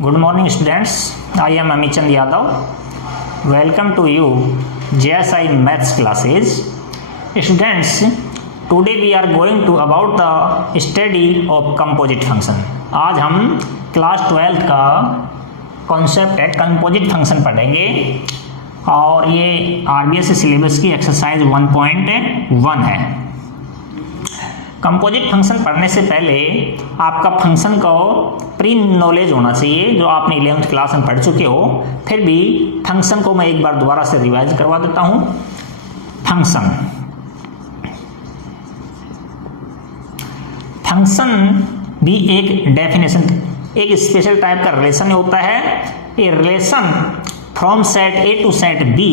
Good morning students, I am Amichand Yadav. Welcome to you JSI Maths classes. Students, today we are going to about the study of composite function. आज हम class 12th का concept है composite function पढ़ेंगे और ये RBS syllabus की exercise 1.1 है। Composite function पढ़ने से पहले आपका फंक्शन का प्री नॉलेज होना चाहिए जो आपने 11th क्लास में पढ़ चुके हो। फिर भी फंक्शन को मैं एक बार दोबारा से रिवाइज करवा देता हूँ। फंक्शन भी एक डेफिनेशन, एक स्पेशल टाइप का रिलेशन होता है। A relation from set A to set B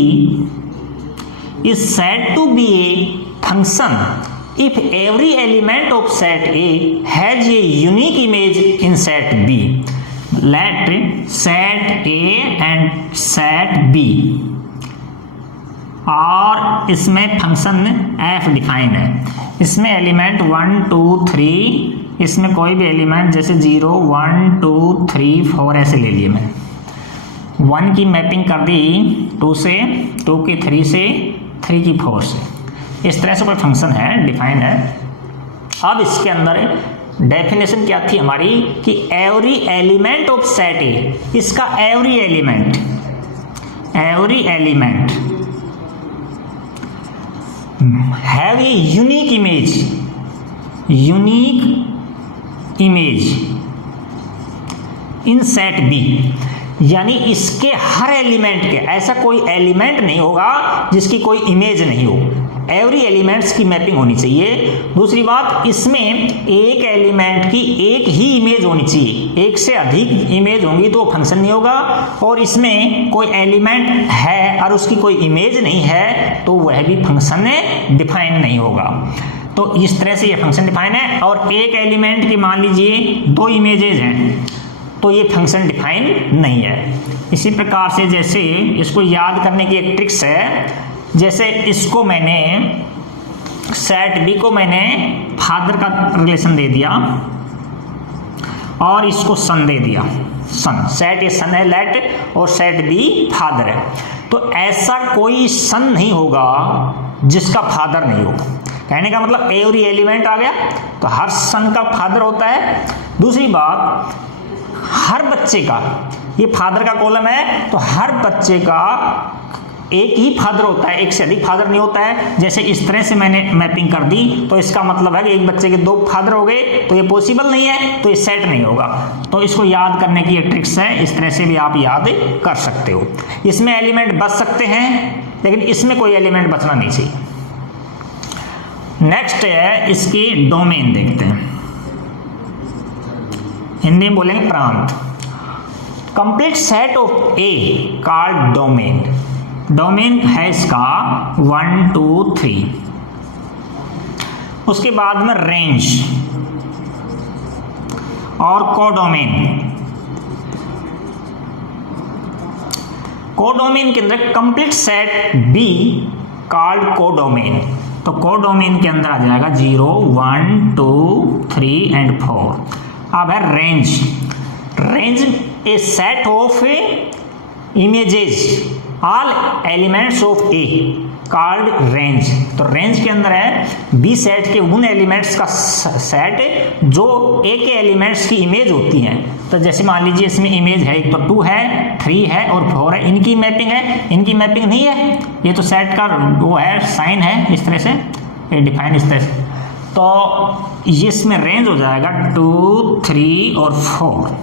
is said to be a function if every element of set A has a unique image in set B. Let set A and set B और इसमें function f define है। इसमें element 1 2 3, इसमें कोई भी element जैसे 0 1 2 3 4 ऐसे ले लिए। मैं 1 की मैपिंग कर दी 2 से, 2 की 3 से, 3 की 4 से। इस तरह से कोई फंक्शन है, डिफाइन है। अब इसके अंदर डेफिनेशन क्या थी हमारी कि every element of set A, इसका every element have a unique image in set B, यानी इसके हर एलिमेंट के, ऐसा कोई एलिमेंट नहीं होगा जिसकी कोई इमेज नहीं हो। एवरी एलिमेंट्स की मैपिंग होनी चाहिए। दूसरी बात, इसमें एक एलिमेंट की एक ही इमेज होनी चाहिए। एक से अधिक इमेज होंगी तो फंक्शन नहीं होगा, और इसमें कोई एलिमेंट है और उसकी कोई इमेज नहीं है तो वह भी फंक्शन डिफाइन नहीं होगा। तो इस तरह से ये फंक्शन डिफाइन है। और एक एलिमेंट की मान लीजिए 2 इमेजेज हैं तो ये फंक्शन डिफाइन नहीं है। इसी प्रकार से जैसे इसको याद करने की एक ट्रिक्स है, जैसे इसको मैंने सेट बी को मैंने फादर का रिलेशन दे दिया और इसको सन दे दिया। सन, सेट ए सन है लेट, और सेट बी फादर है। तो ऐसा कोई सन नहीं होगा जिसका फादर नहीं हो। कहने का मतलब एवरी एलिमेंट आ गया तो हर सन का फादर होता है। दूसरी बात, हर बच्चे का, ये फादर का कॉलम है तो हर बच्चे का एक ही फादर होता है, एक से अधिक फादर नहीं होता है। जैसे इस तरह से मैंने मैपिंग कर दी तो इसका मतलब है कि एक बच्चे के 2 फादर हो गए, तो ये पॉसिबल नहीं है, तो ये सेट नहीं होगा। तो इसको याद करने की एक ट्रिक्स है, इस तरह से भी आप याद कर सकते हो। इसमें एलिमेंट बच सकते हैं लेकिन इसमें कोई एलिमेंट बचना नहीं चाहिए। नेक्स्ट है इसकी डोमेन, देखते हैं। हिंदी में बोलेंगे प्रांत। Complete set of A called domain. Domain है इसका 1 2 3। उसके बाद में रेंज और कोडोमेन। कोडोमेन के अंदर complete set be called codomain. तो कोडोमेन के अंदर आ जाएगा 0 1 2 3 एंड 4। अब है range. Range A set of images all elements of A called range. तो रेंज के अंदर है बी सेट के उन एलिमेंट्स का सेट जो ए के एलिमेंट्स की इमेज होती हैं। तो जैसे मान लीजिए इसमें इमेज है, एक तो 2 है, 3 है और 4 है। इनकी मैपिंग है, इनकी मैपिंग नहीं है। ये तो सेट का वो है, साइन है, इस तरह से ये डिफाइन इस तरह से। तो इसमें रेंज हो जाएगा 2 3 और 4।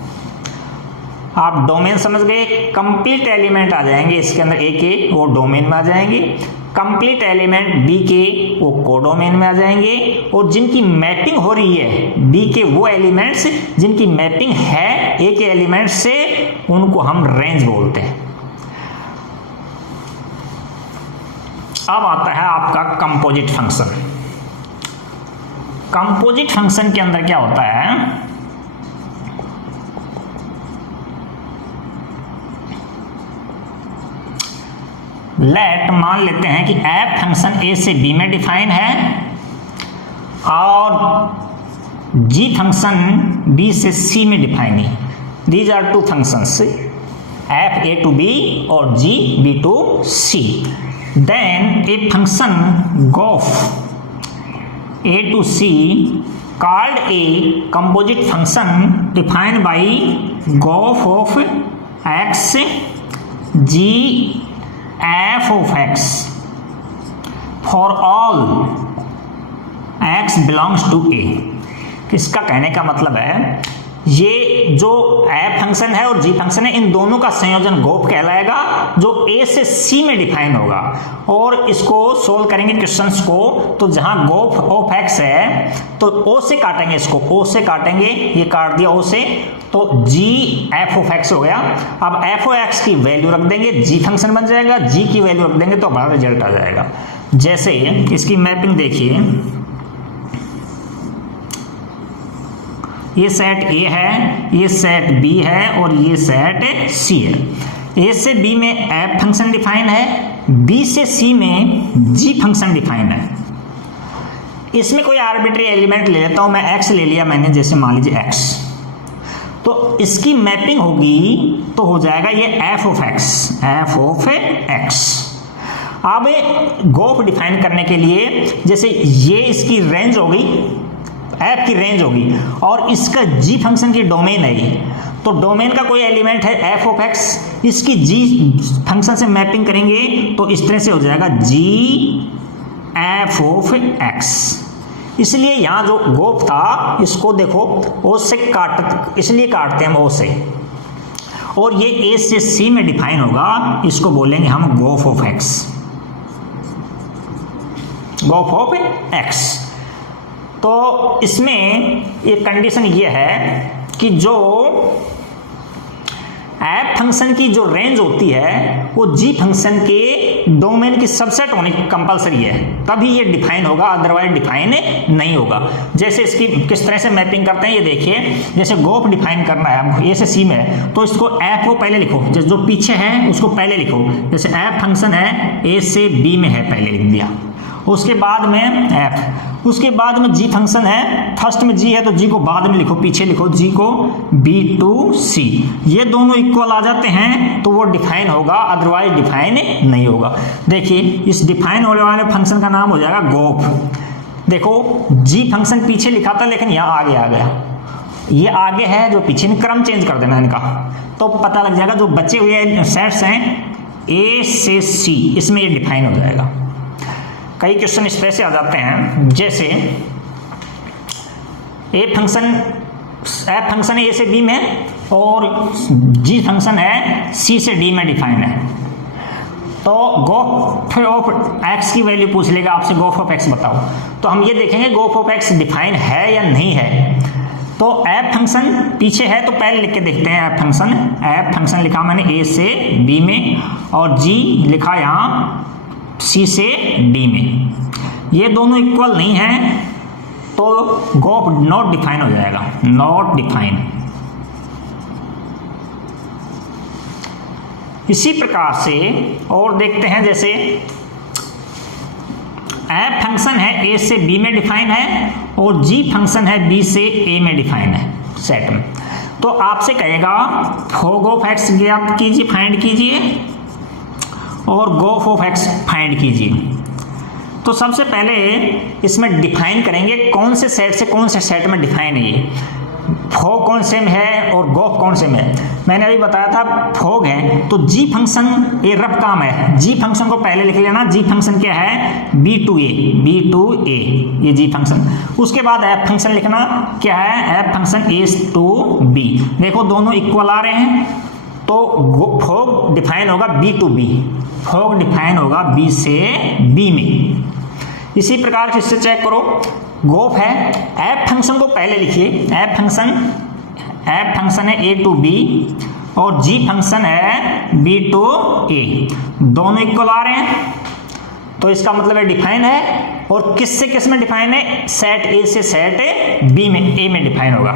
आप डोमेन समझ गए। कंप्लीट एलिमेंट आ जाएंगे इसके अंदर ए के, वो डोमेन में आ जाएंगे। कंप्लीट एलिमेंट बी के, वो कोडोमेन में आ जाएंगे। और जिनकी मैपिंग हो रही है बी के वो एलिमेंट्स जिनकी मैपिंग है ए के एलिमेंट्स से, उनको हम रेंज बोलते हैं। अब आता है आपका कंपोजिट फंक्शन। कंपोजिट फंक्शन के अंदर क्या होता है, लेट मान लेते हैं कि एफ फंक्शन ए से बी में डिफाइन है और जी फंक्शन बी से सी में डिफाइन है। These are two functions f a to b और g b to c. Then a function gof a to c called a composite function defined by gof of x g f of x for all x belongs to a. इसका कहने का मतलब है ये जो f function है और g function है, इन दोनों का संयोजन गोफ कहलाएगा जो a से c में डिफाइन होगा. और इसको सोल्व करेंगे क्वेश्चंस को, तो जहां गोफ ऑफ x है तो o से काटेंगे, इसको o से काटेंगे, ये काट दिया o से, तो g f ऑफ x हो गया. अब f ऑफ x की वैल्यू रख देंगे, g फंक्शन बन जाएगा, g की वैल्यू रख देंगे तो हमारा रिजल्ट आ जाएगा. जैसे इसकी मैपिंग देखिए, ये सेट A है, ये सेट B है और ये सेट C है. A से B में f फंक्शन डिफाइन है, B से C में g फंक्शन डिफाइन है. इसमें कोई आर्बिट्री एलिमेंट ले लेता हूं मैं, x ले लिया मैंने, जैसे मान लीजिए x, तो इसकी मैपिंग होगी तो हो जाएगा ये f ऑफ x. अब गोफ डिफाइन करने के लिए, जैसे ये इसकी रेंज हो गई, f की रेंज होगी, और इसका g फंक्शन की डोमेन है ये, तो डोमेन का कोई एलिमेंट है f ऑफ x, इसकी g फंक्शन से मैपिंग करेंगे तो इस तरह से हो जाएगा g f ऑफ x. इसलिए यहाँ जो गोफ था इसको देखो o से इसलिए काटते हैं हम o से, और ये a से c में डिफाइन होगा, इसको बोलेंगे हम गोफ ऑफ x. गोफ ऑफ x. तो इसमें एक कंडीशन ये है कि जो f फंक्शन की जो रेंज होती है वो g फंक्शन के डोमेन की सबसेट होनी कंपलसरी है, तभी ये डिफाइन होगा, अदरवाइज डिफाइन नहीं होगा. जैसे इसकी किस तरह से मैपिंग करते हैं ये देखिए. जैसे गोफ डिफाइन करना है हमको, a से c में, तो इसको f को पहले लिखो, जो पीछे है उसको पहले लिखो. जैसे f फंक्शन है a से b में है, पहले लिख दिया, उसके बाद में f, उसके बाद में g फंक्शन है, फर्स्ट में g है तो g को बाद में लिखो, पीछे लिखो g को b to c. ये दोनों इक्वल आ जाते हैं तो वो डिफाइन होगा, अदरवाइज डिफाइन नहीं होगा. देखिए इस डिफाइन होने वाले फंक्शन का नाम हो जाएगा गोफ. देखो g फंक्शन पीछे लिखा था लेकिन यहाँ आगे आ गया, ये आगे है जो पीछे, में क्रम चेंज कर देना इनका तो पता लग जाएगा. जो बचे हुए सेट्स हैं a से c, इसमें ये डिफाइन हो जाएगा. कई क्वेश्चन इस तरह से आ जाते हैं, जैसे f फंक्शन है a से b में और g फंक्शन है c से d में डिफाइन है, तो गोफ ऑफ x की वैल्यू पूछ लेगा आपसे, गोफ ऑफ x बताओ, तो हम ये देखेंगे गोफ ऑफ x डिफाइन है या नहीं है. तो f फंक्शन पीछे है तो पहले लिख के देखते हैं. f फंक्शन लिखा मैंने a से b में और g लिखा यहाँ C से D में, ये दोनों इक्वल नहीं है तो गोफ नॉट डिफाइन हो जाएगा, नॉट डिफाइन. इसी प्रकार से और देखते हैं, जैसे f फंक्शन है a से b में डिफाइन है और g फंक्शन है b से a में डिफाइन है सेट में, तो आपसे कहेगा फोग ऑफ x ज्ञात कीजिए, फाइंड कीजिए, और गोफ ऑफ x फाइंड कीजिए. तो सबसे पहले इसमें डिफाइन करेंगे कौन से सेट से कौन से सेट में डिफाइन है, ये फोग कौन से में है और गोफ कौन से में है. मैंने अभी बताया था फोग है तो g फंक्शन ये रफ काम है, g फंक्शन को पहले लिख लेना. g फंक्शन क्या है, b to a, ये g फंक्शन. उसके बाद f फंक्शन लिखना, क्या है, f function a to b. देखो दोनों इक्वल आ रहे हैं तो फोग डिफाइन होगा b to b, fog define होगा b से b में. इसी प्रकार से इससे चेक करो, गोफ है, f फंक्शन को पहले लिखिए, f फंक्शन है a to b और g फंक्शन है b to a, दोनों इक्वल आ रहे हैं तो इसका मतलब है डिफाइन है. और किस से किस में डिफाइन है, सेट a से सेट b में, a में डिफाइन होगा,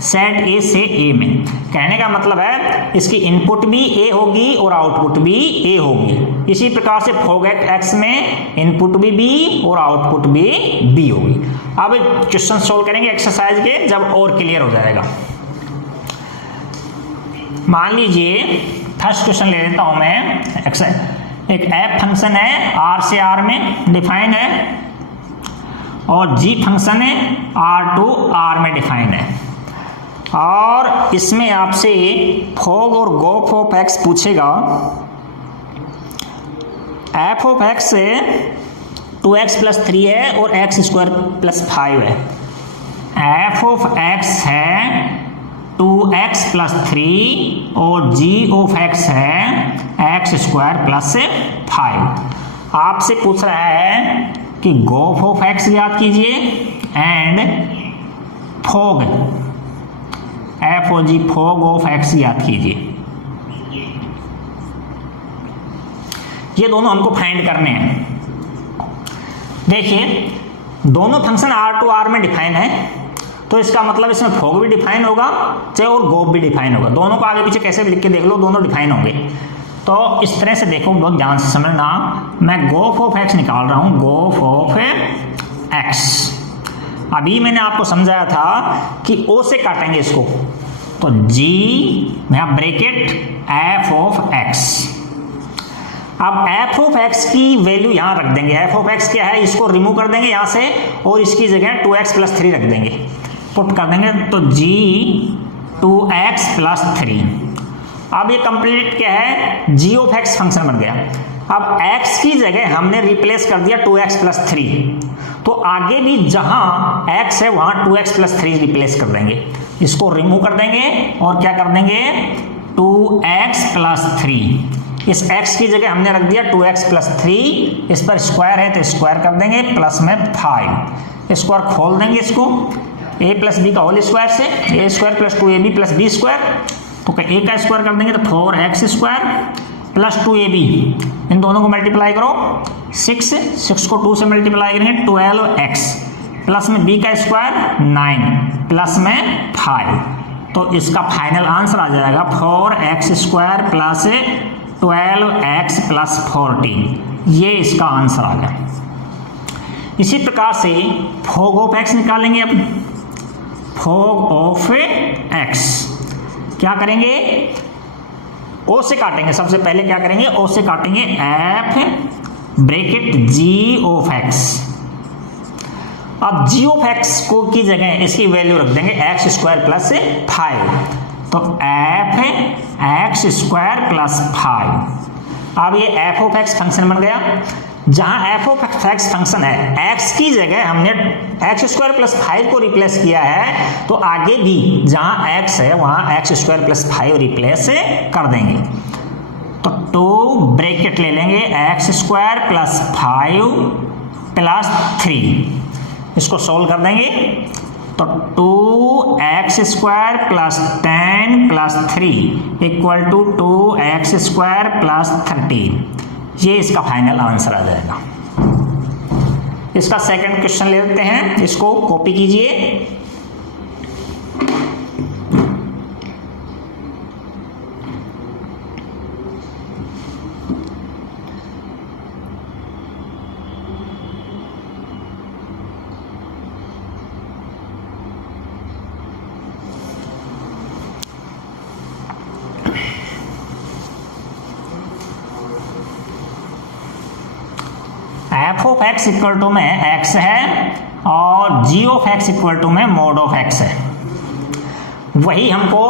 सेट a से a में. कहने का मतलब है इसकी इनपुट भी a होगी और आउटपुट भी a होगी. इसी प्रकार से फोग x में इनपुट भी b और आउटपुट भी b होगी. अब क्वेश्चन सोल्व करेंगे एक्सरसाइज के, जब और क्लियर हो जाएगा. मान लीजिए फर्स्ट क्वेश्चन ले लेता हूं मैं। एक एफ फंक्शन है आर से आर में डिफाइन है और जी फंक्शन है आर टू आर में डिफाइन है, और इसमें आपसे फॉग और गोफ ऑफ एक्स पूछेगा। एफ ऑफ एक्स 2x + 3 है और x² + 5 है। एफ ऑफ एक्स है 2x + 3 और g ऑफ x है x² + 5। आपसे पूछ रहा है कि गोफ ऑफ एक्स याद कीजिए and fog F O G fog of x याद कीजिए। ये दोनों हमको फाइंड करने हैं। देखिए दोनों फंक्शन आर टू आर में डिफाइन है, तो इसका मतलब इसमें फॉग भी डिफाइन होगा चाहे और गोफ भी डिफाइन होगा। दोनों को आगे पीछे कैसे भी लिख के देख लो, दोनों डिफाइन होंगे। तो इस तरह से देखो, बहुत ध्यान से समझना। मैं गोफ ऑफ एक्स निकाल रहा हूं, गोफ ऑफ एक्स। अभी मैंने आपको समझाया था कि ओ से काटेंगे इसको, तो जी यहां ब्रैकेट एफ ऑफ एक्स। अब एफ ऑफ एक्स की वैल्यू यहां रख देंगे। एफ ऑफ एक्स क्या है, इसको रिमूव कर देंगे यहां से और इसकी जगह 2x + 3 रख देंगे, पुट कर देंगे, तो जी 2x + 3। अब ये कंप्लीट क्या है, जी ऑफ एक्स फंक्शन बन गया। अब x की जगह हमने रिप्लेस कर दिया 2x + 3, तो आगे भी जहां x है वहां 2x + 3 रिप्लेस कर देंगे। इसको रिमूव कर देंगे और क्या कर देंगे 2x + 3। इस x की जगह हमने रख दिया 2x + 3, इस पर स्क्वायर है तो स्क्वायर कर देंगे, प्लस में 5 स्क्वायर खोल देंगे इसको a + b का होल स्क्वायर से, a² + 2ab + b², तो a का स्क्वायर कर देंगे तो 4x² + 2ab, इन दोनों को मल्टीप्लाई करो 6 को 2 से मल्टीप्लाई करेंगे 12x, प्लस में b का स्क्वायर 9 प्लस में 5, तो इसका फाइनल आंसर आ जाएगा 4x² + 12x + 14। ये इसका आंसर आ गया। इसी प्रकार से फॉग ऑफ एक्स निकालेंगे। अब फॉग ऑफ एक्स क्या करेंगे, ओ से काटेंगे। सबसे पहले क्या करेंगे, ओ से काटेंगे F bracket G of x. अब जी ऑफ एक्स को की जगह इसकी वैल्यू रख देंगे x² + 5, तो एफ x² + 5। अब ये एफ ऑफ एक्स फंक्शन बन गया। जहां एफ ऑफ एक्स फंक्शन है, x की जगह हमने x² + 5 को रिप्लेस किया है, तो आगे भी जहां x है वहां x² + 5 रिप्लेस कर देंगे। तो 2 ब्रैकेट ले लेंगे x² + 5 + 3, इसको सोल्व कर देंगे तो 2x² + 10 + 3 = 2x² + 13। ये इसका फाइनल आंसर आ जाएगा। इसका सेकंड क्वेश्चन ले लेते हैं, इसको कॉपी कीजिए। F of x equal to में एक्स है और G of x equal to में मोड ऑफ एक्स है। वही हमको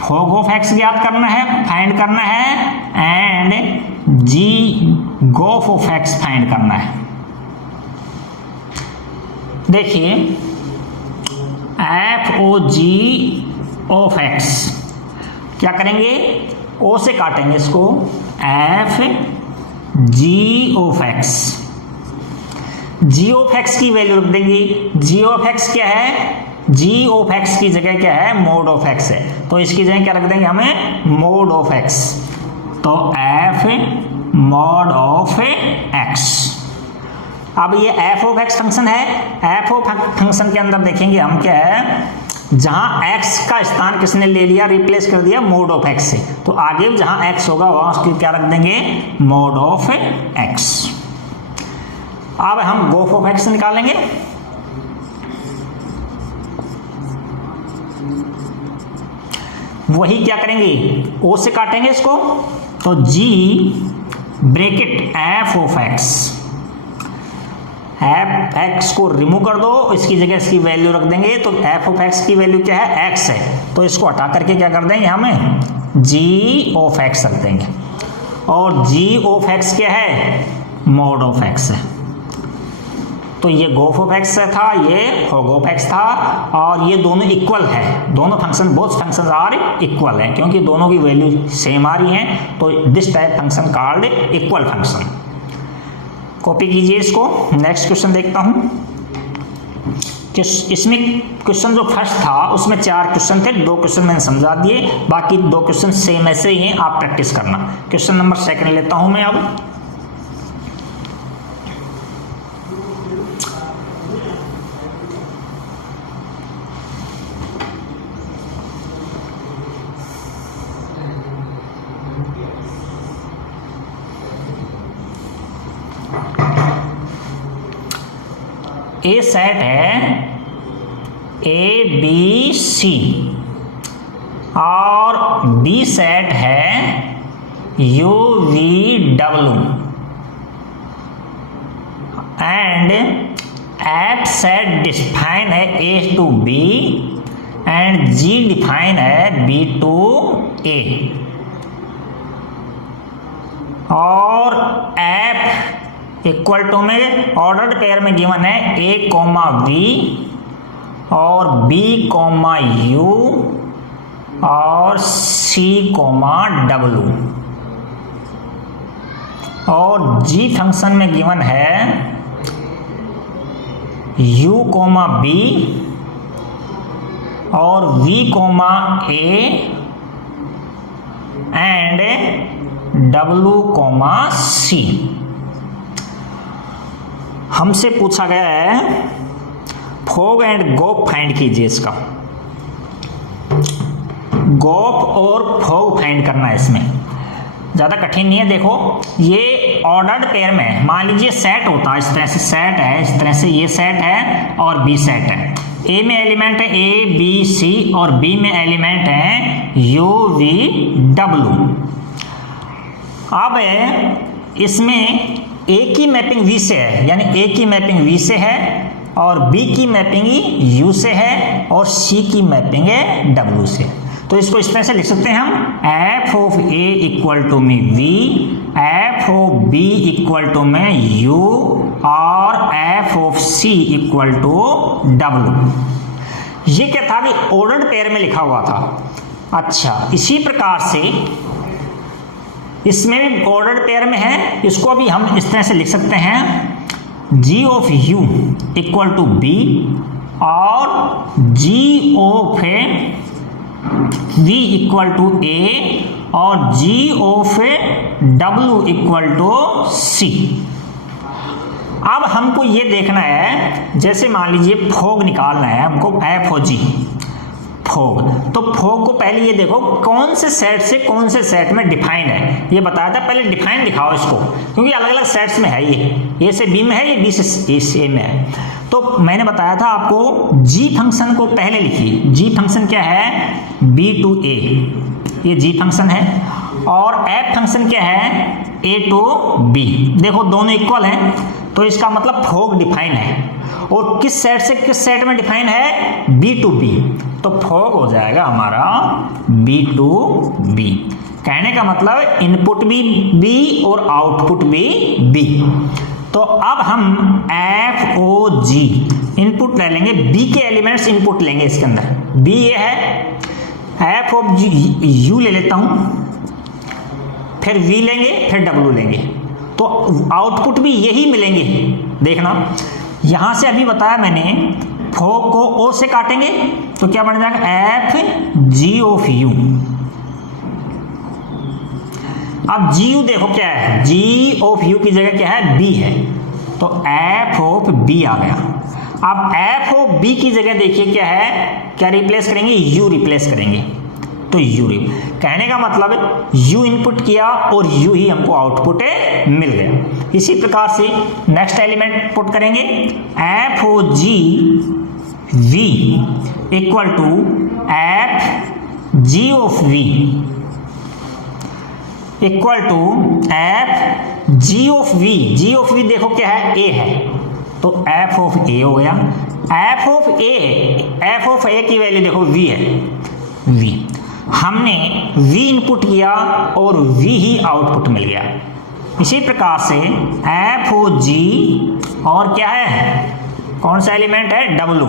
फॉग ऑफ एक्स याद करना है, फाइंड करना है, एंड जी गोफ ऑफ एक्स फाइंड करना है। देखिए F O G of x क्या करेंगे, ओ से काटेंगे इसको, F G of x. G of x की वैल्यू रख देंगे। जी ऑफ एक्स क्या है, जी ऑफ एक्स की जगह क्या है, मोड ऑफ एक्स है, तो इसकी जगह क्या रख देंगे हमें, मोड ऑफ एक्स, तो एफ मोड ऑफ एक्स। अब ये एफ ऑफ एक्स फंक्शन है। एफ ऑफ फंक्शन के अंदर देखेंगे हम क्या है, जहां x का स्थान किसने ले लिया, रिप्लेस कर दिया मोड ऑफ x से, तो आगे जहां x होगा वहां उसकी क्या रख देंगे, मोड ऑफ x। अब हम गोफ ऑफ x निकालेंगे। वही क्या करेंगे, ओ से काटेंगे इसको, तो G bracket F of X, F X को रिमूव कर दो, इसकी जगह इसकी वैल्यू रख देंगे, तो एफ ऑफ एक्स की वैल्यू क्या है, एक्स है, तो इसको हटा करके क्या कर देंगे हमें जी ऑफ एक्स रख देंगे, और जी ऑफ एक्स क्या है, मॉड ऑफ एक्स है। तो ये गोफ ऑफ एक्स था, ये होग ऑफ एक्स था, और ये दोनों इक्वल है, दोनों function, both function are equal है, क्योंकि दोनों की वैल्यू सेम आ रही है, तो this type function called equal function. Copy कीजिए इसको। नेक्स्ट क्वेश्चन देखता हूं। इसमें क्वेश्चन जो फर्स्ट था उसमें 4 क्वेश्चन थे, 2 क्वेश्चन मैंने समझा दिए, बाकी 2 क्वेश्चन सेम ऐसे ही हैं, आप प्रैक्टिस करना। क्वेश्चन नंबर 2 लेता हूं मैं अब। ए सेट है ए बी सी और बी सेट है U V W and F set define है A to B and G define है बी टू ए, और एफ इक्वल टू में ऑर्डर्ड पेयर में गिवन है ए कॉमा बी और बी कॉमा यू और सी कॉमा डब्ल्यू, और G function में गिवन है यू कॉमा बी और V comma A and W comma C. हमसे पूछा गया है फोग एंड गोप फाइंड कीजिए, इसका गोप और फोग फाइंड करना है, इसमें ज़्यादा कठिन नहीं है। देखो ये ऑर्डर्ड पेयर में मान लीजिए सेट होता है, इस तरह से सेट है, इस तरह से ये सेट है और बी सेट है, ए में एलिमेंट है ए बी सी और बी में एलिमेंट है यू वी डब्ल्यू। अब इसमें ए की मैपिंग वी से है, यानी ए की मैपिंग वी से है और बी की मैपिंग यू से है और सी की मैपिंग है डब्ल्यू से। तो इसको इस तरह से लिख सकते हैं हम, F of A equal to में V, F of B equal to में यू और F of C equal to W. ये क्या था कि ऑर्डर्ड पेयर में लिखा हुआ था। अच्छा, इसी प्रकार से इसमें भी ऑर्डर्ड पेयर में है, इसको भी हम इस तरह से लिख सकते हैं G of U equal to B और G of V equal to A और G of W equal to C. अब हमको ये देखना है, जैसे मान लीजिए फोग निकालना है हमको, एफ ओ जी फोग, तो फोग को पहले ये देखो कौन से सेट से कौन से सेट में डिफाइन है, ये बताया था। पहले डिफाइन दिखाओ इसको, क्योंकि अलग अलग सेट्स में है, ये से बी में है, ये बी से ए में है। तो मैंने बताया था आपको जी फंक्शन को पहले लिखिए। जी फंक्शन क्या है, बी टू ए, ये जी फंक्शन है, और एफ फंक्शन क्या है, ए टू बी। देखो दोनों इक्वल हैं, तो इसका मतलब फोग डिफाइन है, और किस सेट से किस सेट में डिफाइन है, बी टू बी, तो फोग हो जाएगा हमारा बी टू बी। कहने का मतलब इनपुट भी बी और आउटपुट भी बी। तो अब हम एफ ओ जी इनपुट ले लेंगे, बी के एलिमेंट्स इनपुट लेंगे इसके अंदर, बी ये है, एफ ऑफ जी यू ले लेता हूं, फिर वी लेंगे, फिर डब्ल्यू लेंगे, तो आउटपुट भी यही मिलेंगे। देखना यहां से अभी बताया मैंने, फोग को ओ से काटेंगे तो क्या बन जाएगा, एफ जी ऑफ यू। अब जी यू देखो क्या है, जी ऑफ यू की जगह क्या है, बी है, तो एफ ऑफ बी आ गया। अब एफ ऑफ बी की जगह देखिए क्या है, क्या रिप्लेस करेंगे, यू रिप्लेस करेंगे, तो यू। कहने का मतलब यू इनपुट किया और यू ही हमको आउटपुट मिल गया। इसी प्रकार से नेक्स्ट एलिमेंट पुट करेंगे, F O G V equal to F G of V equal to F G of V. G of V देखो क्या है, ए है, तो एफ ऑफ ए हो गया। एफ ऑफ ए की वैल्यू देखो वी है, वी हमने v इनपुट किया और v ही आउटपुट मिल गया। इसी प्रकार से एफ ओ जी और क्या है, कौन सा एलिमेंट है, W।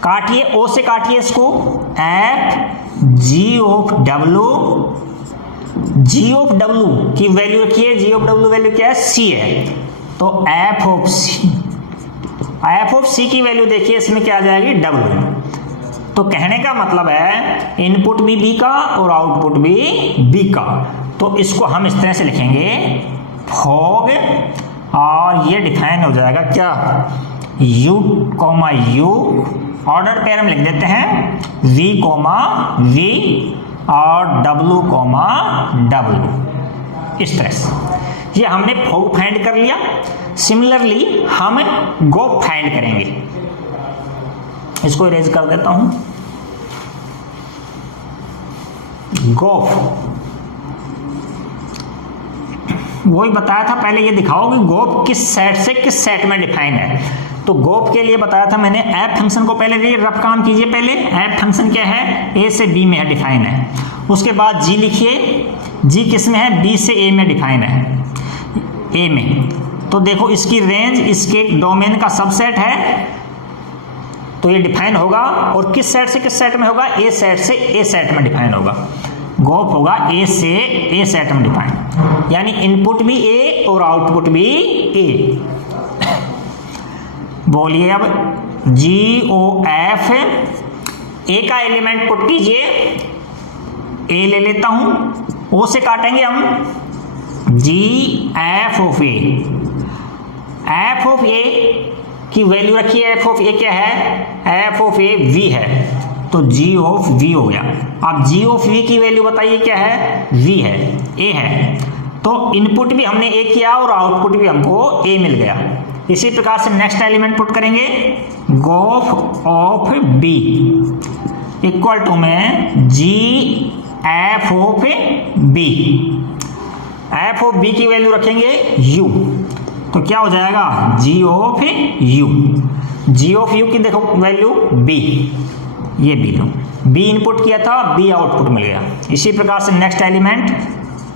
काटिए, ओ से काटिए इसको, F G of W। G of W की वैल्यू रखिए, जी ऑफ W वैल्यू क्या है, C है, तो एफ ऑफ C की वैल्यू देखिए इसमें क्या आ जाएगी, W। तो कहने का मतलब है इनपुट भी B का और आउटपुट भी B का। तो इसको हम इस तरह से लिखेंगे फॉग, और ये डिफाइन हो जाएगा क्या, U, U, ऑर्डर पेयर में लिख देते हैं V, V और W, W। इस तरह से ये हमने फॉग फाइंड कर लिया। सिमिलरली हम गोप फाइंड करेंगे। इसको इरेज कर देता हूं। गोफ वही बताया था पहले, ये दिखाओ कि गोप किस सेट से किस सेट में डिफाइन है। तो गोप के लिए बताया था मैंने, एफ फंक्शन को पहले रफ काम कीजिए। पहले एफ फंक्शन क्या है, ए से बी में डिफाइन है। उसके बाद जी लिखिए, जी किस में है, बी से ए में डिफाइन है, ए में। तो देखो इसकी रेंज इसके डोमेन का सबसेट है, तो ये डिफाइन होगा। और किस सेट से किस सेट में होगा, ए सेट से ए सेट में डिफाइन होगा। गोप होगा ए से ए सेट में डिफाइन, यानी इनपुट भी ए और आउटपुट भी ए। बोलिए अब जी ओ एफ, ए का एलिमेंट पुट कीजिए, ए ले लेता हूं, ओ से काटेंगे हम, G F of A. F of A की वैल्यू रखिए, एफ ऑफ ए क्या है, एफ ऑफ ए वी है, तो जी ऑफ वी हो गया। अब जी ऑफ वी की वैल्यू बताइए क्या है, वी है, ए है। तो इनपुट भी हमने ए किया और आउटपुट भी हमको ए मिल गया। इसी प्रकार से नेक्स्ट एलिमेंट पुट करेंगे, गोफ ऑफ बी इक्वल टू में G F of B. F of B की वैल्यू रखेंगे यू, तो क्या हो जाएगा, G of U. G of U की देखो वैल्यू बी, ये बी लो, बी इनपुट किया था, बी आउटपुट मिल गया। इसी प्रकार से next element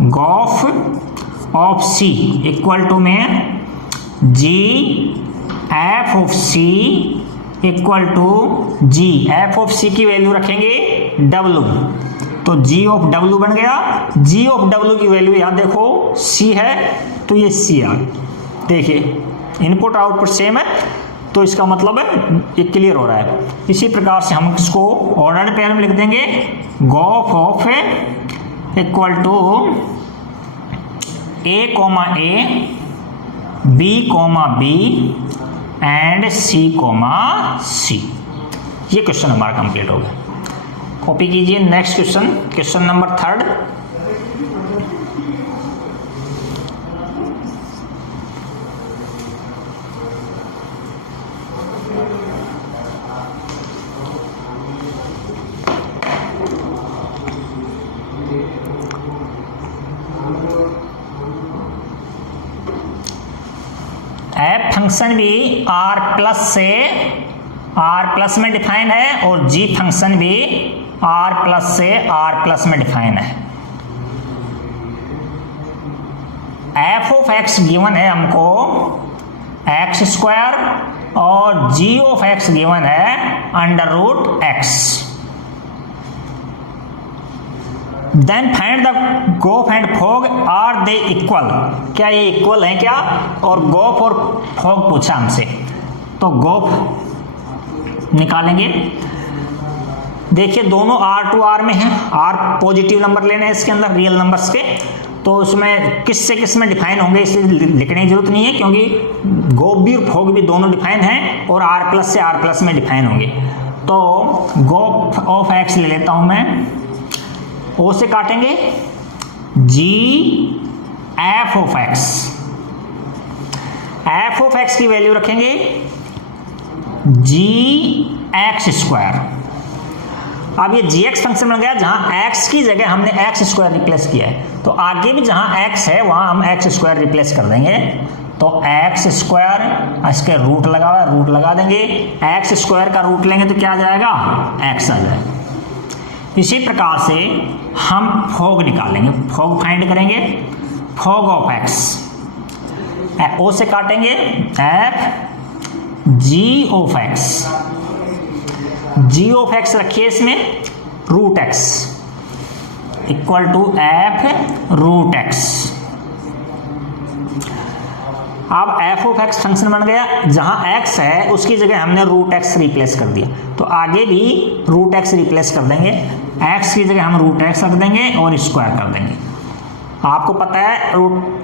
gof of C equal to में G F of C equal to G F of C की वैल्यू रखेंगे डब्ल्यू, तो जी ऑफ डब्ल्यू बन गया। जी ऑफ डब्ल्यू की वैल्यू यहां देखो सी है, तो ये सी आ गया। देखिए इनपुट आउटपुट सेम है, तो इसका मतलब है ये क्लियर हो रहा है। इसी प्रकार से हम इसको ऑर्डर पेयर में लिख देंगे, gof of equal to A comma A, B comma B and C comma C. ये क्वेश्चन हमारा कंप्लीट हो गया। कॉपी कीजिए next question, question number 3। F function भी आर प्लस में डिफाइन है और जी फंक्शन भी आर प्लस से आर प्लस में डिफाइन है। एफ ऑफ एक्स गिवन है हमको एक्स स्क्वायर और जी ऑफ एक्स गिवन है under root X. Then find the गोफ and fog are they equal, क्या ये इक्वल है क्या? और गोफ और फॉग पूछा हमसे, तो गोफ निकालेंगे। देखिए दोनों आर टू आर में है, आर पॉजिटिव नंबर लेने हैं इसके अंदर रियल नंबर्स के, तो उसमें किस से किस में डिफाइन होंगे इसलिए लिखने की जरूरत नहीं है, क्योंकि गोफ भी और फॉग भी दोनों डिफाइन हैं और आर प्लस से आर प्लस में डिफाइन होंगे। तो गोफ ऑफ एक्स ले लेता हूं मैं, ओ से काटेंगे, G F of X, F of x की वैल्यू रखेंगे जी एक्स स्क्वायर अब ये gx फंक्शन बन गया जहां x की जगह हमने एक्स स्क्वायर रिप्लेस किया है, तो आगे भी जहां x है वहां हम एक्स स्क्वायर रिप्लेस कर देंगे। तो एक्स स्क्वायर, इसके रूट लगा हुआ है, रूट लगा देंगे, एक्स स्क्वायर का रूट लेंगे तो क्या आ जाएगा, x आ जाएगा। इसी प्रकार से हम फोग निकालेंगे, फोग फाइंड करेंगे, फोग ऑफ x, ओ से काटेंगे F G of x, G of x रखिए इसमें root x equal to F root x. अब एफ ऑफ एक्स फंक्शन बन गया, जहां एक्स है उसकी जगह हमने रूट एक्स रिप्लेस कर दिया, तो आगे भी रूट एक्स रिप्लेस कर देंगे, एक्स की जगह हम रूट एक्स रख देंगे और स्क्वायर कर देंगे। आपको पता है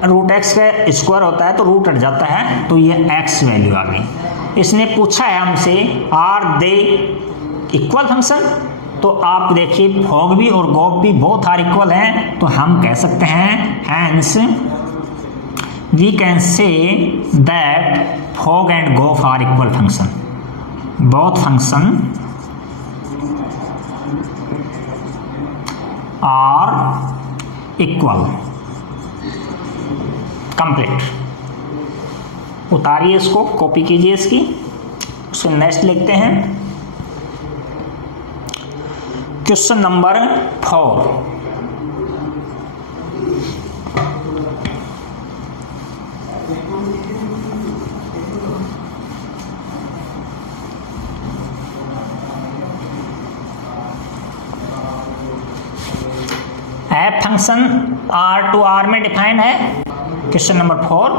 रूट एक्स का स्क्वायर होता है तो रूट हट जाता है, तो ये एक्स वैल्यू आ गई। इसने पूछा है हमसे आर दे इक्वल फंक्शन, तो आप देखिए फॉग भी और गोफ भी बोथ आर इक्वल हैं, तो हम कह सकते हैं hence we can say that fog and gof are equal function, both function are equal. Complete, उतारिए इसको, कॉपी कीजिए इसकी, उसके नेक्स्ट लिखते हैं question number 4। F function R to are में डिफाइन है। क्वेश्चन नंबर 4,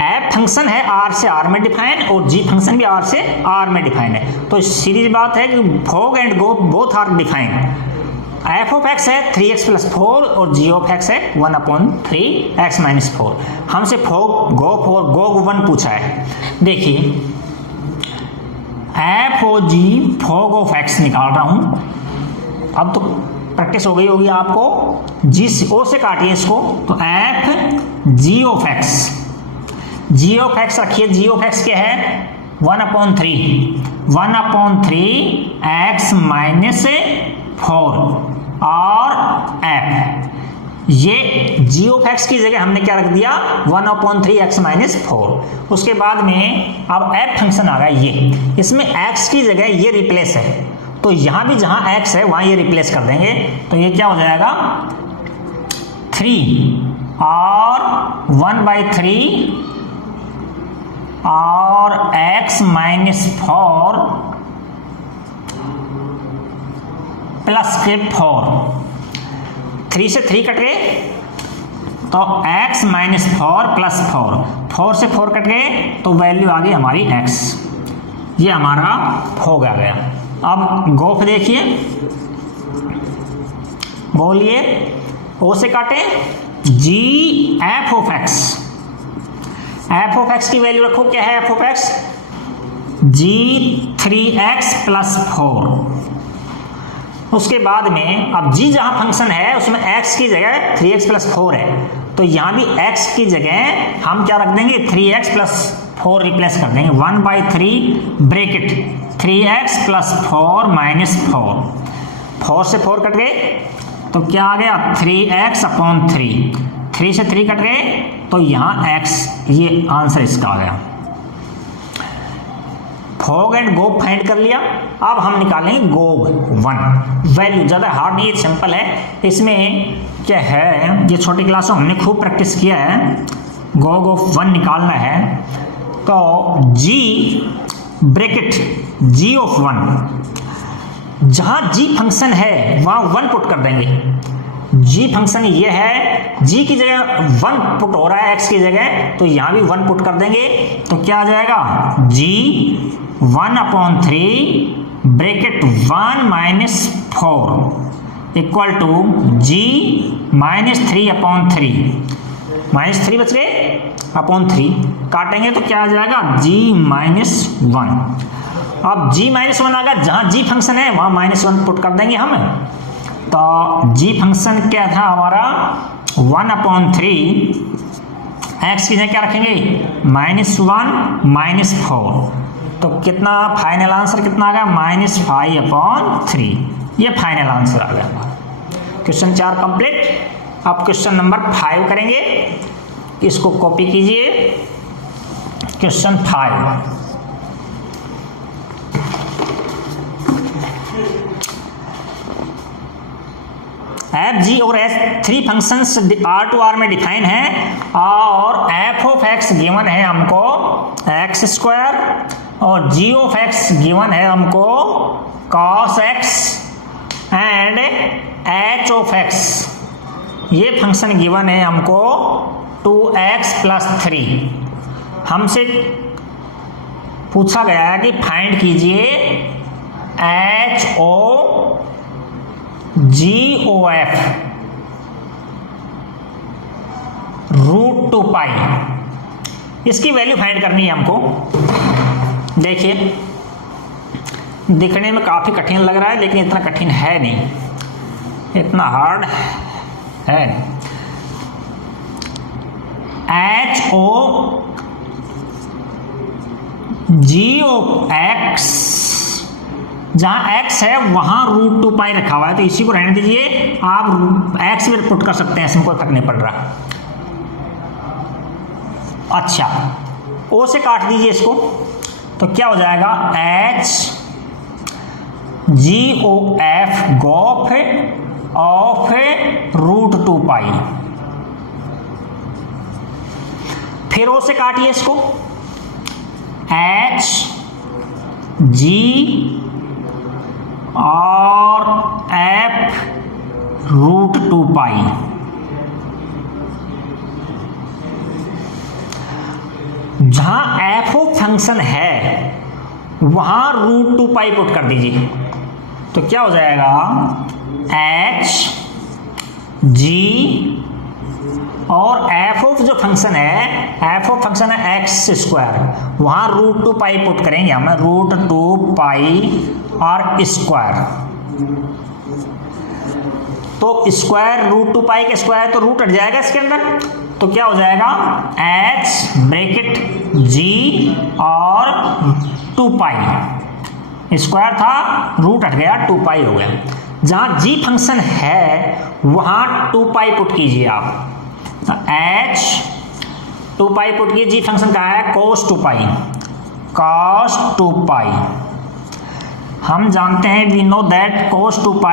एफ फंक्शन है आर से आर में डिफाइन और जी फंक्शन भी आर से आर में डिफाइन है। तो सीधी बात है कि fog and gof both are define. F of x है 3x + 4 और जी ऑफ एक्स है 1/3x - 4। हमसे फॉग गोफ और गोग 1 पूछा है। देखिए F O G fog of x निकाल रहा हूं, अब तो प्रैक्टिस हो गई होगी आपको। जी ओ से काटिए इसको, तो F G of x, G of x रखिए, जी ऑफ एक्स क्या है 1/3x - 4 और एफ, ये जी ऑफ एक्स की जगह हमने क्या रख दिया 1/3x - 4। उसके बाद में अब एफ फंक्शन आ गया, ये इसमें एक्स की जगह ये रिप्लेस है, तो यहां भी जहां x है वहां ये रिप्लेस कर देंगे, तो ये क्या हो जाएगा 3 और 1/3 और x - 4 प्लस के 4, 3 से 3 कट गए तो x - 4 + 4, 4 से 4 कट गए तो वैल्यू आ गई हमारी x, ये हमारा फॉग आ गया। अब गोफ देखिए, बोलिए, ओ से काटे G F of X, F of x की वैल्यू रखो, क्या है F of x ji 3x + 4। उसके बाद में अब जी जहां फंक्शन है उसमें x की जगह 3x + 4 है, तो यहां भी x की जगह हम क्या रख देंगे 3x + 4 रिप्लेस कर देंगे, 1/3 ब्रैकेट 3x + 4 - 4, 4 से 4 कट गए तो क्या आ गया 3x/3, 3 से 3 कट गए तो यहाँ x, ये आंसर इसका आ गया। फॉग एंड गोग फाइंड कर लिया। अब हम निकालेंगे गोग 1, वैल्यू ज़्यादा हार्ड नहीं है, सिंपल है। इसमें क्या है, ये छोटी क्लास में हमने खूब प्रैक्टिस किया है, गोग ऑफ 1 निकालना है, तो जी ब्रैकेट जी ऑफ 1, जहां जी फंक्शन है वहां 1 पुट कर देंगे। जी फंक्शन ये है, जी की जगह 1 पुट हो रहा है x की जगह, तो यहां भी 1 पुट कर देंगे, तो क्या आ जाएगा जी 1/3 ब्रैकेट 1 - 4 इक्वल टू जी -3/3, -3 बच गए /3, काटेंगे तो क्या आ जाएगा g -1। अब g -1 आ गया, जहां g फंक्शन है वहां -1 पुट कर देंगे हम, तो g फंक्शन क्या था हमारा 1/3, x की जगह क्या रखेंगे -1 - 4, तो कितना फाइनल आंसर कितना आ गया -5/3। ये फाइनल आंसर आ गया हमारा। Question 4 complete. अब क्वेश्चन नंबर 5 करेंगे, इसको कॉपी कीजिए। क्वेश्चन 5, एफ जी और H 3 functions are to are में डिफाइन है और एफ ऑफ एक्स गिवन है हमको एक्स स्क्वायर और जी ऑफ एक्स गिवन है हमको cos x and H of x ये फंक्शन गिवन है हमको 2x + 3। हमसे पूछा गया है कि फाइंड कीजिए एच ओ जी ओ एफ √2π, इसकी वैल्यू फाइंड करनी है हमको। देखिए दिखने में काफ़ी कठिन लग रहा है लेकिन इतना कठिन है नहीं, इतना हार्ड है नहीं। एच ओ जी ओ एक्स, जहां x है वहां √2π रखा हुआ है तो इसी को रहने दीजिए। आप x भी पुट कर सकते हैं, इसमें कोई फर्क नहीं पड़ रहा। अच्छा o से काट दीजिए इसको, तो क्या हो जाएगा h G O F gof of √2π। फिर o से काटिए इसको, h जी और f √2π। जहां f ऑफ फंक्शन है वहां √2π पुट कर दीजिए, तो क्या हो जाएगा h g और f ऑफ जो फंक्शन है, f ऑफ फंक्शन है x², वहां √2π पुट करेंगे हम, √2π और स्क्वायर। तो स्क्वायर √2π के स्क्वायर तो रूट हट जाएगा इसके अंदर, तो क्या हो जाएगा h ब्रैकेट g और 2π, स्क्वायर था रूट हट गया 2π हो गया। जहां g फंक्शन है वहां 2π पुट कीजिए आप, h 2π पुट कीजिए। g फंक्शन का है cos 2π। हम जानते हैं we know that cos 2π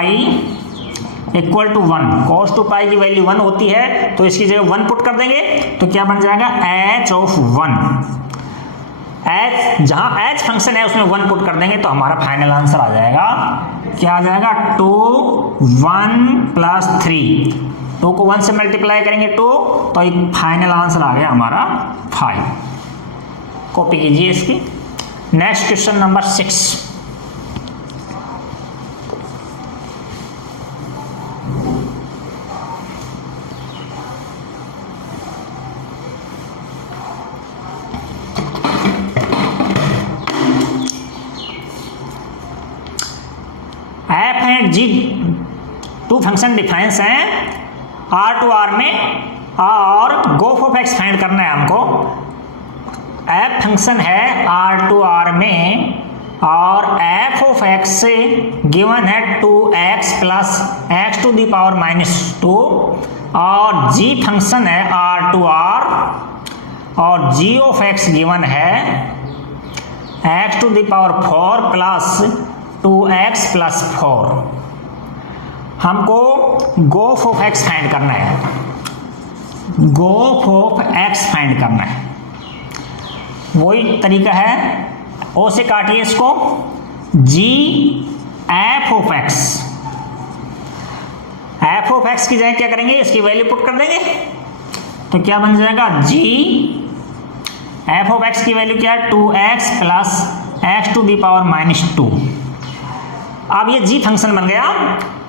equal to 1, cos 2π की वैल्यू 1 होती है तो इसकी जगह 1 पुट कर देंगे तो क्या बन जाएगा h ऑफ 1। h जहां h फंक्शन है उसमें 1 पुट कर देंगे तो हमारा फाइनल आंसर आ जाएगा, क्या आ जाएगा 2 1 + 3, 2 को 1 से मल्टीप्लाई करेंगे 2, तो एक फाइनल आंसर आ गया हमारा 5। कॉपी कीजिए इसकी। Next question number 6, F and G 2 function defines हैं आर टू आर में और गोफ ऑफ एक्स फाइंड करना है हमको। एफ फंक्शन है आर टू आर में और एफ ऑफ एक्स गिवन है 2x + x⁻⁻2 और जी फंक्शन है आर टू आर और जी ऑफ एक्स गिवन है x⁴ + 2x + 4। हमको गोफ ऑफ एक्स फाइंड करना है, गोफ ऑफ एक्स फाइंड करना है। वही तरीका है, ओ से काटिए इसको, G F of X, F of x की जगह क्या करेंगे इसकी वैल्यू पुट कर देंगे तो क्या बन जाएगा जी एफ ऑफ एक्स की वैल्यू क्या है 2x + x⁻⁻2। अब ये g फंक्शन बन गया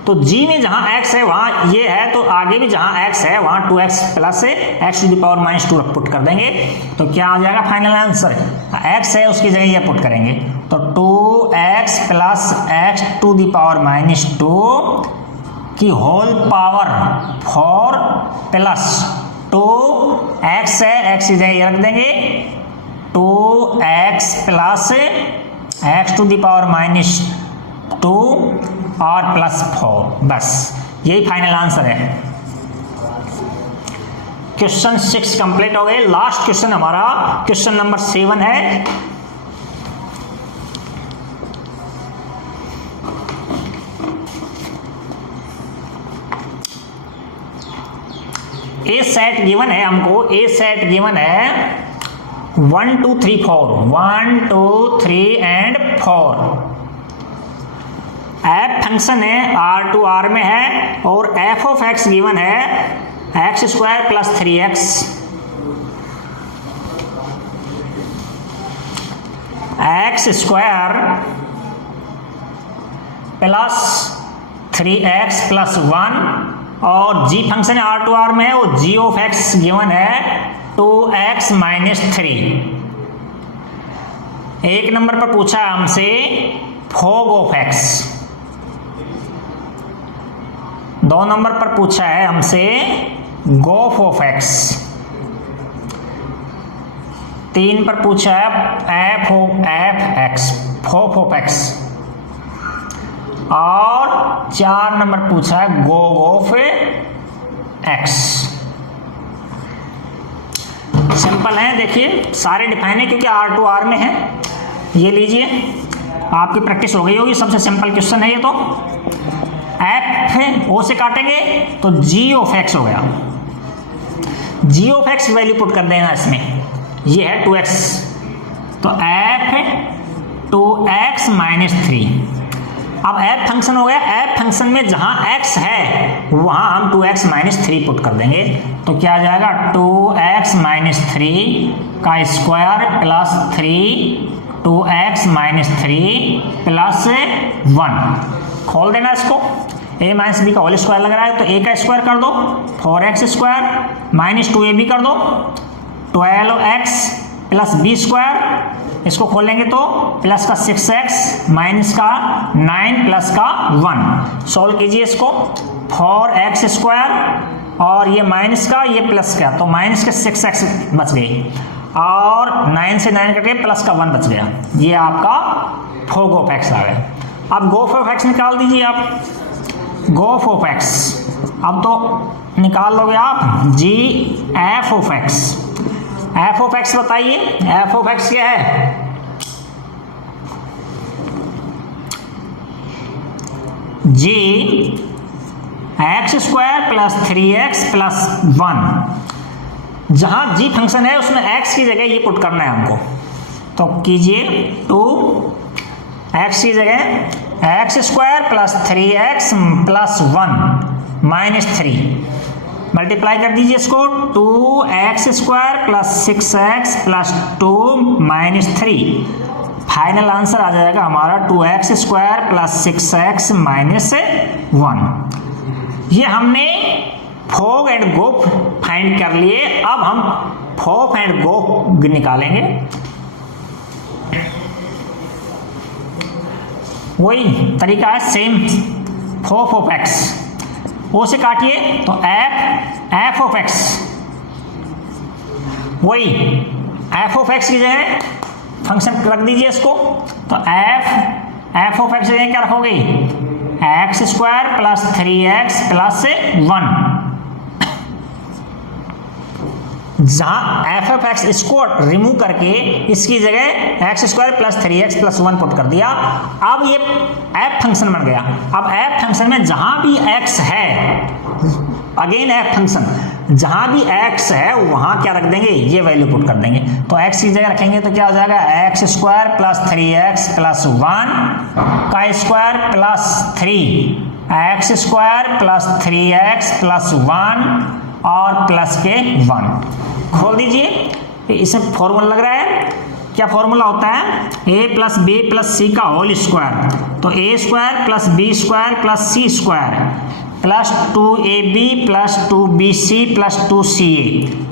तो g में जहां x है वहां ये है तो आगे भी जहां x है वहां 2x + x⁻⁻2 पुट कर देंगे तो क्या आ जाएगा फाइनल आंसर। x है उसकी जगह ये पुट करेंगे तो 2x + x⁻⁻2 की होल पावर 4 प्लस 2x है x की जगह ये रख देंगे 2x + x⁻⁻2 और +4, बस यही फाइनल आंसर है। क्वेश्चन 6 कंप्लीट हो गए। लास्ट क्वेश्चन हमारा क्वेश्चन नंबर 7 है। ए सेट गिवन है हमको, ए सेट गिवन है 1 2 3 4, 1 2 3 एंड 4। एफ फंक्शन है R टू R में है और एफ ऑफ एक्स गिवन है x² + 3x, x² + 3x + 1 और g function R to R में है और g ऑफ x गिवन है 2x - 3। एक नंबर पर पूछा हमसे फोग ऑफ x, 2 नंबर पर पूछा है हमसे गोफ ऑफ x, 3 पर पूछा है एफ एक्स, फोफ ऑफ x और 4 नंबर पूछा है गोग ऑफ x। सिंपल है, देखिए सारे डिफाइन है क्योंकि R टू R में है। ये लीजिए, आपकी प्रैक्टिस हो गई होगी। सबसे सिंपल क्वेश्चन है ये तो। एफ ओ से काटेंगे तो जी ऑफ एक्स हो गया, जी ऑफ एक्स वैल्यू पुट कर देना इसमें, ये है 2x, तो एफ 2x - 3। अब एफ फंक्शन हो गया, एफ फंक्शन में जहां x है वहां हम 2x - 3 पुट कर देंगे, तो क्या आ जाएगा 2x - 3 का स्क्वायर प्लस 3 2x - 3 प्लस 1। खोल देना इसको, a - b का होल स्क्वायर लग रहा है तो a का स्क्वायर कर दो, 4x² - 2ab कर दो, 12x + b², इसको खोलेंगे तो प्लस का 6x माइनस का 9 प्लस का 1। सॉल्व कीजिए इसको, 4x² और ये माइनस का ये प्लस का, तो माइनस के 6x बच गई और 9 से 9 कटे प्लस का 1 बच गया। ये आपका फोग ऑफ एक्स आ गया। अब गोफ ऑफ एक्स निकाल दीजिए आप, गोफ ऑफ एक्स अब तो निकाल लोगे आप G F of X. F of X बताइए, एफ ऑफ एक्स क्या है? जी x² + 3x + 1। जहां जी फंक्शन है उसमें x की जगह ये पुट करना है हमको, तो कीजिए 2x की जगह x² + 3x + 1 - 3 मल्टीप्लाई कर दीजिए इसको, 2x² + 6x + 2 - 3। फाइनल आंसर आ जाएगा हमारा 2x² + 6x - 1। ये हमने फोग एंड गोफ फाइंड कर लिए। अब हम फोफ एंड गोफ निकालेंगे। वही तरीका है सेम, फोफ ऑफ एक्स, ओ से काटिए तो एफ ऑफ एक्स, वही एफ ऑफ एक्स की जगह फंक्शन रख दीजिए इसको, तो एफ ऑफ एक्स की जगह क्या रखोगे? x² + 3x + 1। जहां एफ ऑफ एक्स इसको रिमूव करके इसकी जगह x² + 3x + 1 पुट कर दिया। अब ये एफ फंक्शन बन गया। अब एफ फंक्शन में जहां भी x है, अगेन एफ फंक्शन, जहां भी x है वहां क्या रख देंगे? ये वैल्यू पुट कर देंगे। तो x की जगह रखेंगे तो क्या हो जाएगा? x² + 3x + 1 का स्क्वायर प्लस 3 x² + 3x + 1 और प्लस के 1। खोल दीजिए, इसमें फॉर्मूला लग रहा है। क्या फॉर्मूला होता है? a + b + c का होल स्क्वायर, तो a² + b² + c² plus 2ab + 2bc + 2ca।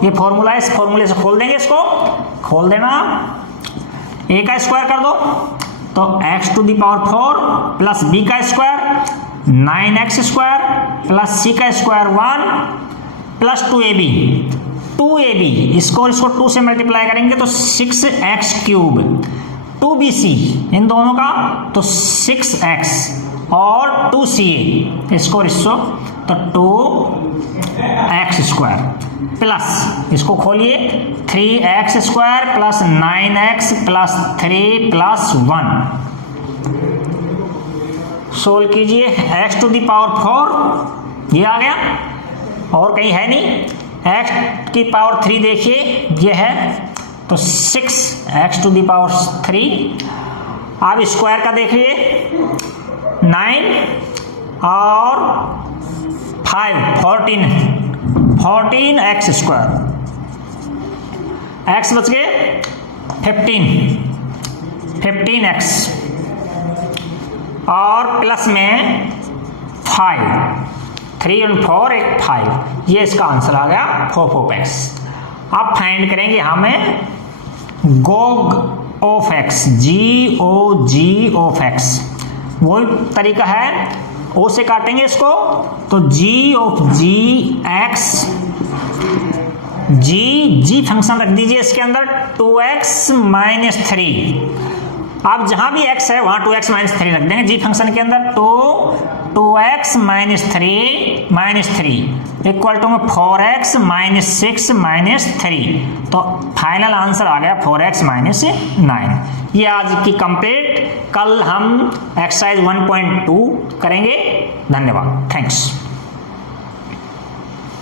ये फॉर्मूला है, इस फॉर्मूले से खोल देंगे इसको, खोल देना, a का स्क्वायर कर दो तो x⁴ प्लस b का स्क्वायर 9x² प्लस c का स्क्वायर 1 प्लस 2ab, इसको 2 से मल्टीप्लाई करेंगे तो 6x3, 2bc इन दोनों का तो 6x और 2CA इसको रिश्तो, तो 2x² प्लस इसको खोलिए 3x² plus 9x plus 3 plus 1 solve कीजिए। x टू द पावर 4 ये आ गया और कहीं है नहीं। x की पावर 3 देखिए ये है, तो 6x टू द पावर 3। अब स्क्वायर का देखिए 9 और 5 14x²। x बच गए 15x और प्लस में 5 3 और 4 एक 5, ये इसका आंसर आ गया 4x। अब फाइंड करेंगे हमें GOG of x, GOG of x। वही तरीका है, ओ से काटेंगे इसको, तो G of x, G function रख दीजिए इसके अंदर 2x माइनस 3। अब जहां भी x है वहां 2x माइनस 3 रख देंगे G फंक्शन के अंदर, तो 2x minus 3 equal to 4x minus 6 minus 3। तो फाइनल आंसर आ गया 4x माइनस 9। ये आज की कंप्लीट। कल हम एक्सरसाइज 1.2 करेंगे। धन्यवाद, थैंक्स।